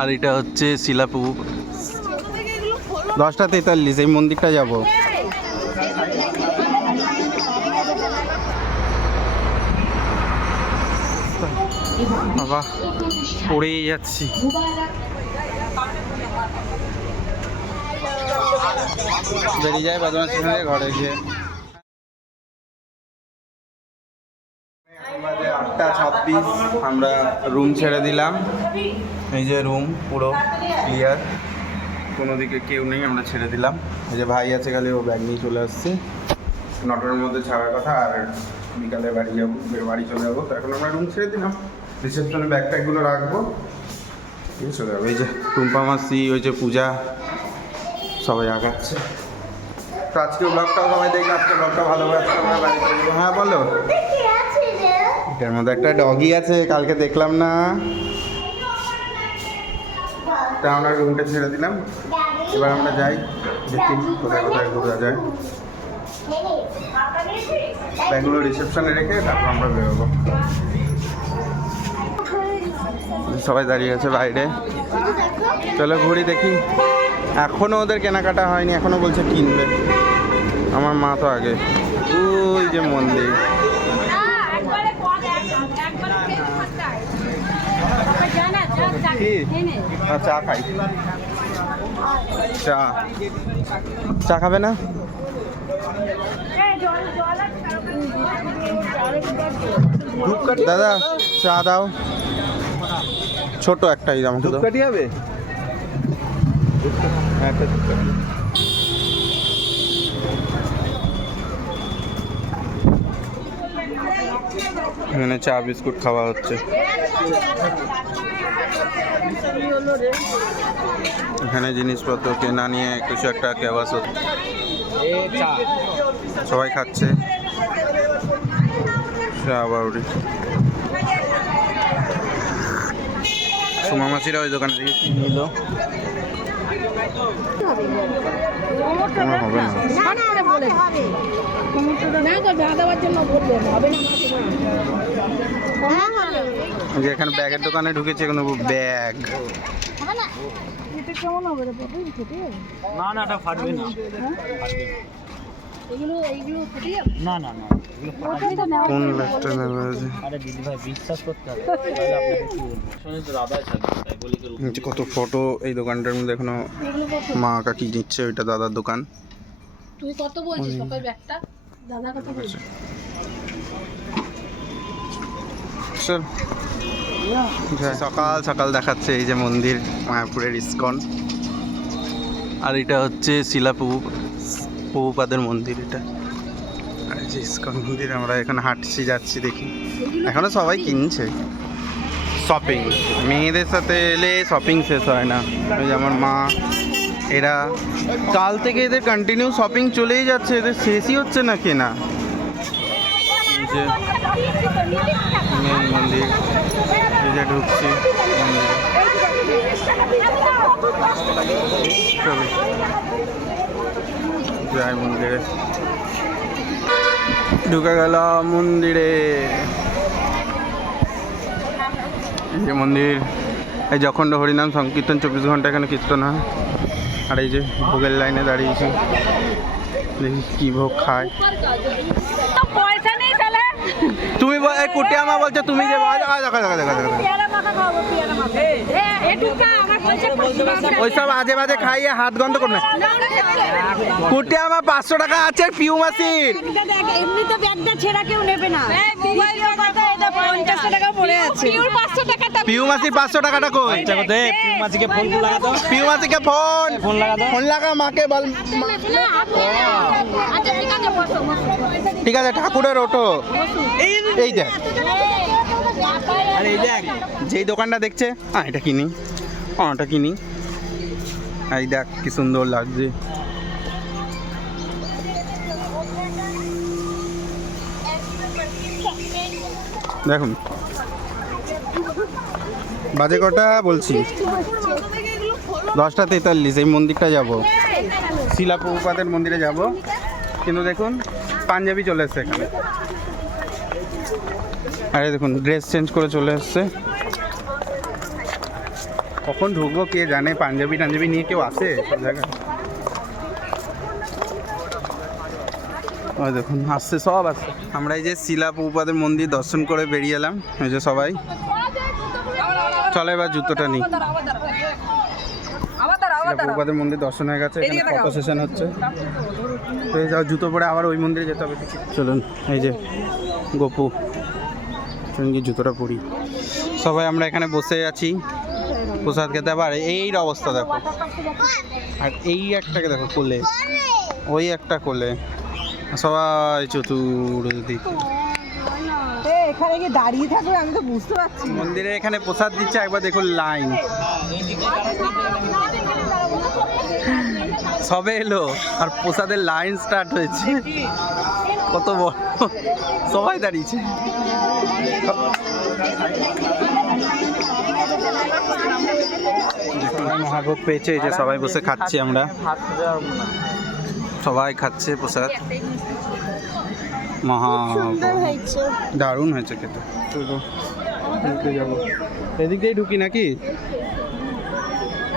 আর এটা হচ্ছে শিলাপু। 10:43 এই মন্দিরটা যাব। বাবা পড়েই যাচ্ছি। বেরিয়ে যায় বদমাশ থেকে ঘরে গিয়ে। 8:26 আমরা রুম ছেড়ে দিলাম। এই যে রুম পুরো ক্লিয়ার, কোনো দিকে কেউ নেই, আমরা ছেড়ে দিলাম। এই যে ভাই আছে, খালি ও ব্যাগ নিয়ে চলে আসছে। 9টার মধ্যে ছাড়ার কথা, আর বিকালে বাড়ি যাবো, বাড়ি চলে যাবো। তো এখন আমরা রুম ছেড়ে দিলাম, রিসেপশনে ব্যাগ ট্যাগগুলো রাখবো, ঠিক চলে যাবো। এই যে টুম্পা মাসি, ওই যে পূজা, সবাই আগাচ্ছে। তো আজকে ব্লগটাও সবাই দেখবে, আজকে ব্লগটা ভালো হবে। আজকে আমরা বাড়ি চলে যাবো। হ্যাঁ বলো। এটার মধ্যে একটা ডগি আছে, কালকে দেখলাম না। তা আমরা রুমটা ছেড়ে দিলাম, এবার আমরা যাই, দেখি কোথায় কোথায় ঘোরা যায়। ব্যাগগুলো রিসেপশনে রেখে তারপর আমরা বেরোবো। সবাই দাঁড়িয়ে আছে বাইরে, চলো ঘুরি দেখি। এখনো ওদের কেনাকাটা হয়নি, এখনো বলছে কিনবে। আমার মা তো আগে। ওই যে মন্দির, চা খাই। চা চা খাবে না? দাদা চা দাও, ছোট একটাই দাম। ধূপকাঠি হবে? এখানে চা বিস্কুট খাওয়া হচ্ছে। এখানে জিনিসপত্র কেনা নিয়ে কিছু একটা কেওয়াস হচ্ছে, সবাই খাচ্ছে চা বাউরি। সুমা মাসিরা ওই দোকানে থেকে নিল। হবে না, যে এখানে ব্যাগের দোকানে ঢুকেছে, কোনো ব্যাগ না না, এটা ফাটবে না। কোন ব্যাগটা নেবে? কত ফটো এই দোকানটার মধ্যে, এখনো মা কাকি নিচ্ছে, ওইটা দাদার দোকান। তুই কত বলছিস সকাল ব্যাগটা? দাদা কত বলছিস? সকাল সকাল দেখাচ্ছে এই যে মন্দির, মায়াপুরের ইস্কন। আর এটা হচ্ছে শিলাপ্রভুপাদের মন্দির এটা। আর এই যে ইস্কন মন্দির, আমরা এখানে হাঁটছি যাচ্ছি, দেখি এখনো সবাই কিনছে। শপিং, মেয়েদের সাথে এলে শপিং শেষ হয় না। ওই যে আমার মা, এরা কাল থেকে এদের কন্টিনিউ শপিং চলেই যাচ্ছে, এদের শেষই হচ্ছে না কেনা। যে মেন মন্দির, এই যে ঢুকছি মন্দিরে, যাই মন্দিরে। ঢুকে গেল মন্দিরে। এই যে মন্দির, এই যখণ্ড হরিনাম সংকীর্তন 24 ঘন্টা এখানে কীর্তন হয়। আর এই যে ভোগের লাইনে দাঁড়িয়েছি, দেখি কি ভোগ খায়। তুমি কুটিয়া মা বলছো, তুমি যে ওইসব আজে বাজে খাইয়ে হাত গন্ধ করবে। কুটিয়া মা 500 টাকা আছে পিউ মাসির। পিউ মাসির 500 টাকাটা কই? পিউ মাসিকে ফোন লাগা, মাকে বল। ঠিক আছে, ঠাকুরের ওটো। এই দেখ, যেই দোকানটা দেখছে, এটা কিনি, এটা কিনি। এই দেখ কি সুন্দর লাগছে। দেখুন বাজে কটা বলছি, 10:43 এই মন্দিরটা যাব, শিলাপ্রভুপাদের মন্দিরে যাব। কিন্তু দেখুন পাঞ্জাবি চলে এসছে এখানে। আরে দেখুন ড্রেস চেঞ্জ করে চলে এসছে। কখন ঢুকবো কে জানে, পাঞ্জাবি টাঞ্জাবি নিয়ে কেউ আসে সব জায়গায়। ওই দেখুন আসছে, সব আসছে। আমরা এই যে শিলা প্রভুপাদের মন্দির দর্শন করে বেরিয়ে এলাম, এই যে সবাই। চলো এবার জুতোটা নিই। শিলা প্রভুপাদের মন্দির দর্শন হয়ে গেছে, এখানে ফটো সেশন হচ্ছে। তো এই যাও, জুতো পরে আবার ওই মন্দিরে যেতে হবে। চলুন, এই যে গোপু, সঙ্গে জুতোটা পরি। সবাই আমরা এখানে বসে আছি প্রসাদ খেতে। আবার এই অবস্থা দেখো, আর এই একটাকে দেখো কোলে, ওই একটা কোলে, সবাই চতুর্দিকে। এখানে কি দাঁড়িয়ে থাকবে আমি তো বুঝতে পারছি না। মন্দিরে এখানে প্রসাদ দিচ্ছে, একবার দেখুন লাইন। সবে এলো আর প্রসাদের লাইন স্টার্ট হয়েছে, কত বড়, সবাই দাঁড়িয়েছে। মহাভোগ পেয়েছে, এই যে সবাই বসে খাচ্ছি আমরা, সবাই খাচ্ছে প্রসাদ। দারুণ হয়েছে খেতে। যাবো এদিক দিয়েই ঢুকি নাকি?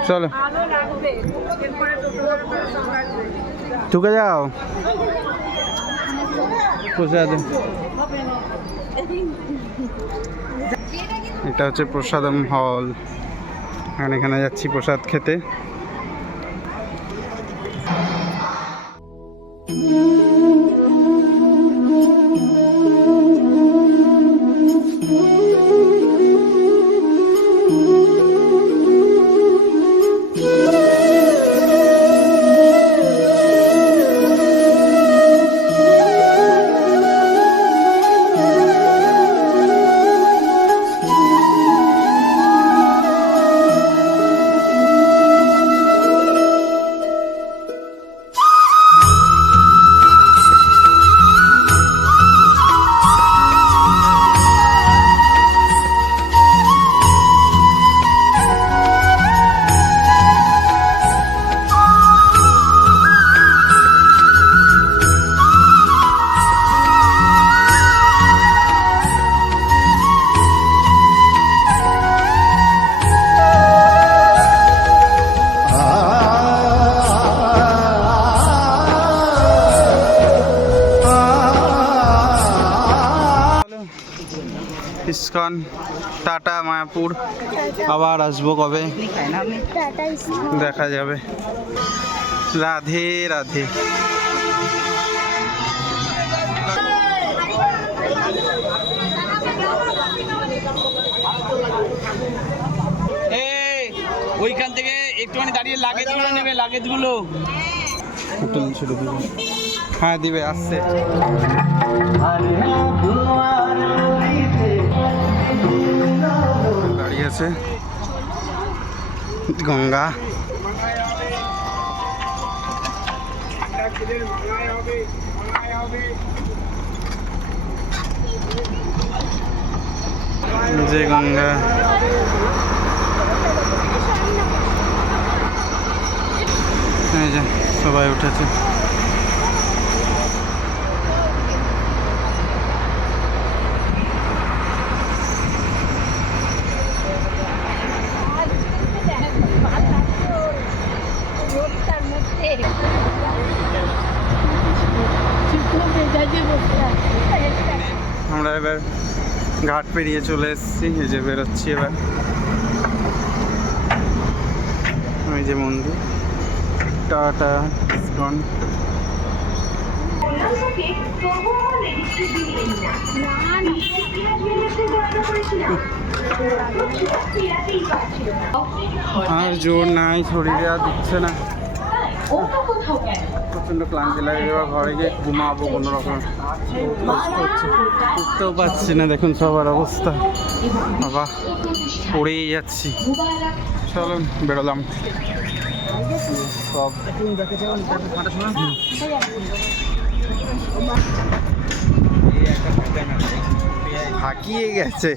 চলো ঢুকে যাও। প্রসাদ, এটা হচ্ছে প্রসাদম হল, এখানে যাচ্ছি প্রসাদ খেতে। ইস্কন, টাটা, মায়াপুর, আবার আসবো কবে দেখা যাবে। রাধে রাধে। ওইখান থেকে একটুখানি দাঁড়িয়ে লাগেজগুলো নেবে, লাগেজগুলো। হ্যাঁ দিবে, আসছে। দাঁড়িয়ে আছে গঙ্গা। যে গঙ্গা, এই যে সবাই উঠেছে। আমরা এবার ঘাট পেরিয়ে চলে এসেছি, এই যে বেরোচ্ছি এবার। ওই যে মন্দির, টাটা ইস্কন। আর জোর নাই শরীরে, আর দিচ্ছে না, প্রচণ্ড ক্লান্তি লাগে। এবার ঘরে গিয়ে ঘুমাবো কোনো রকম, কষ্ট হচ্ছে, উঠতেও পারছি না। দেখুন সবার অবস্থা, বাবা পড়েই যাচ্ছি। চলো বেরোলাম সব। হাঁকিয়ে গেছে।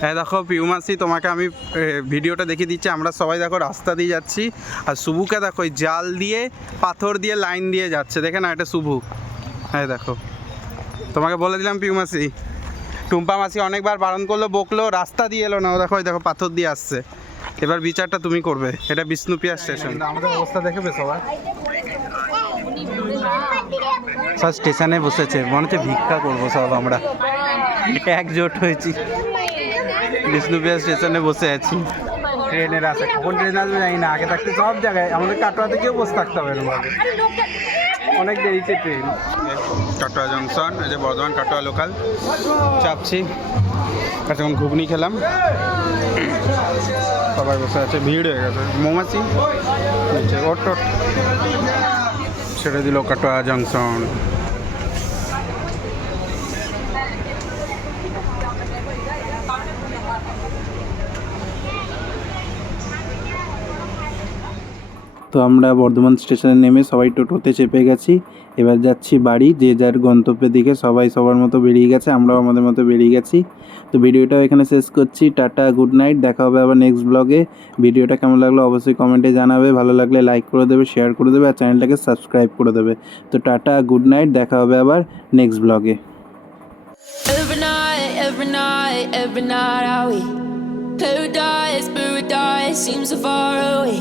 হ্যাঁ দেখো পিউমাসি, তোমাকে আমি ভিডিওটা দেখিয়ে দিচ্ছি। আমরা সবাই দেখো রাস্তা দিয়ে যাচ্ছি, আর শুভুকে দেখো জাল দিয়ে পাথর দিয়ে লাইন দিয়ে যাচ্ছে, দেখে না, এটা শুভু। হ্যাঁ দেখো, তোমাকে বলে দিলাম পিউমাসি। টুম্পা মাসি অনেকবার বারণ করলো, বকলো, রাস্তা দিয়ে এলো না। ও দেখো, ওই দেখো পাথর দিয়ে আসছে। এবার বিচারটা তুমি করবে। এটা বিষ্ণুপ্রিয়া স্টেশন। আমাদের অবস্থা দেখবে সবার। সব স্টেশনে বসেছে, মনে হচ্ছে ভিক্ষা করবো সব আমরা, একজোট হয়েছি। বিষ্ণুপ্রিয়া স্টেশনে বসে আছি, ট্রেনের আসে। কখন ট্রেন আসবে জানি না, আগে থাকতে সব জায়গায়। আমাদের কাটোয়াতে কেউ বসে থাকতে হবে এরকমভাবে, অনেক দেরিতে ট্রেন। কাটোয়া জংশন, এই যে বর্ধমান কাটোয়া লোকাল চাপছি। আচ্ছা, এখন ঘুগনি খেলাম, সবাই বসে আছে, ভিড় হয়ে গেছে। মৌমাছি নিচে ওট টোট ছেড়ে দিল কাটোয়া জংশন। তো আমরা বর্ধমান স্টেশনে নেমে সবাই টোটোতে চেপে গেছি। এবার যাচ্ছি বাড়ি, যে যার গন্তব্যের দিকে। সবাই সবার মতো বেরিয়ে গেছে, আমরাও আমাদের মতো বেরিয়ে গেছি। তো ভিডিওটাও এখানে শেষ করছি। টাটা, গুড নাইট, দেখা হবে আবার নেক্সট ব্লগে। ভিডিওটা কেমন লাগলো অবশ্যই কমেন্টে জানাবে, ভালো লাগলে লাইক করে দেবে, শেয়ার করে দেবে, আর চ্যানেলটাকে সাবস্ক্রাইব করে দেবে। তো টাটা, গুড নাইট, দেখা হবে আবার নেক্সট ব্লগে। Every night, I wait. Paradise seems so far away.